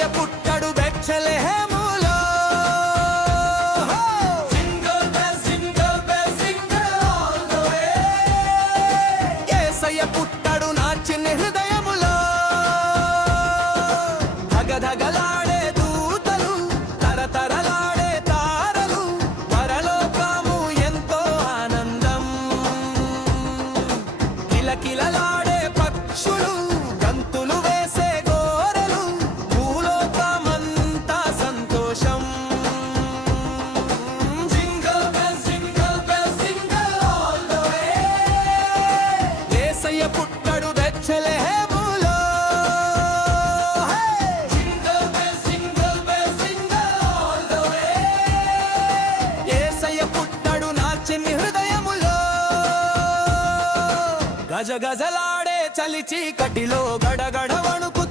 యేసయ్య పుట్టడు బెత్లెహేములో. Jingle bells jingle bells jingle all the way. Yesayya పుట్టడు నా చిన్ని హృదయములో. ధగధగలాడే దూతలు, తరతరలాడే తారలు, పరలోకము ఎంతో ఆనందం. కిలకిలలాడే పక్షులు, గంతులు వేసే గోరెలు, భూలోకమంతా సంతోషం. Jingle bells jingle bells jingle all the way. Yesayya పుట్టడు బెత్లెహేములో. Jingle bells jingle bells jingle all the way. Yesayya పుట్టడు నా చిన్ని హృదయములో. గజగజలాడే చలి చీకటిలో గడగడ వణుకు